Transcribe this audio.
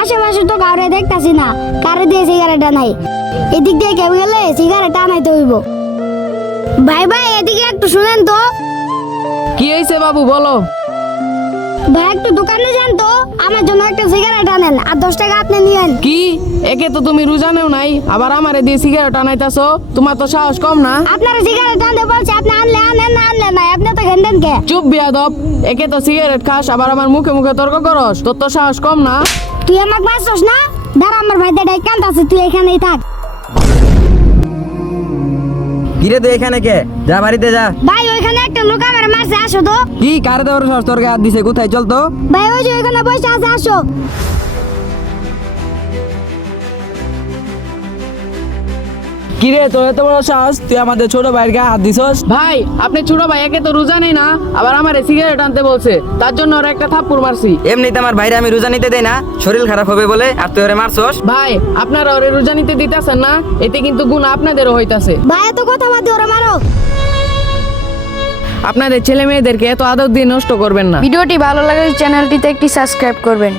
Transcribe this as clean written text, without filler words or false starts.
আশেপাশে তো কাউরে দেখতাছি না, কারে দিয়ে সিগারেটটা নাই। এদিক দিয়ে কেউ গেলে সিগারেট টানাইতে হইব। ভাই ভাই এদিকে একটু শুনেন তো। কি হয়েছে বাবু বলো। ভাই একটু দোকানে যান তো, আমার জন্য একটা সিগারেট আনেন আর 10 টাকা আপনি নিয়েন। কি একে তো তুমি রোজানেও নাই, আবার আমারে দিয়ে সিগারেট আনাইতাছো, তোমার তো সাহস কম না? আপনারা সিগারেট আনতে বলছে, আপনি আনলে আনেন, না আনলে নাই, আপনি তো ঘেন্দেন কে? চুপ বিয়াদব, একে তো সিগারেট খাস আবার আমার মুখে মুখে তর্ক করস, তোর তো সাহস কম না? তুই আমাকে মারছস না? দাঁড়া, আমার ভাই দাঁড়াই কান্দাছে, তুই এখানেই থাক। কিরে তুই এখানে কে? যা বাড়িতে যা। ভাই ওইখানে একটা লোক আমার মারছে, আসো তো। কি কার দেওয়ার তোর গায়ে হাত দিছে? কোথায় চল তো। ভাই ওই যে ওইখানে বসে আছে, আসো। কিরে তোর এত বড় সাহস, তুই আমাদের ছোট ভাইয়ের গায়ে হাত দিছস? ভাই আপনি ছোট ভাই, একে তো রোজা নেই না, আবার আমারে সিগারেট আনতে বলছে, তার জন্য ওর একটা থাপ্পড় মারছি। এমনিতে আমার ভাইরে আমি রোজা নিতে দেই না, শরীর খারাপ হবে বলে, আর তুই ওরে মারছস? ভাই আপনারা ওরে রোজা নিতে দিতেছেন না, এতে কিন্তু গুণ আপনাদেরও হইতাছে। ভাই এত কথা বাদ দিয়ে ওরা মারো। আপনাদের ছেলে মেয়েদেরকে এত আদর দিয়ে নষ্ট করবেন না। ভিডিওটি ভালো লাগলে চ্যানেলটিতে একটি সাবস্ক্রাইব করবেন।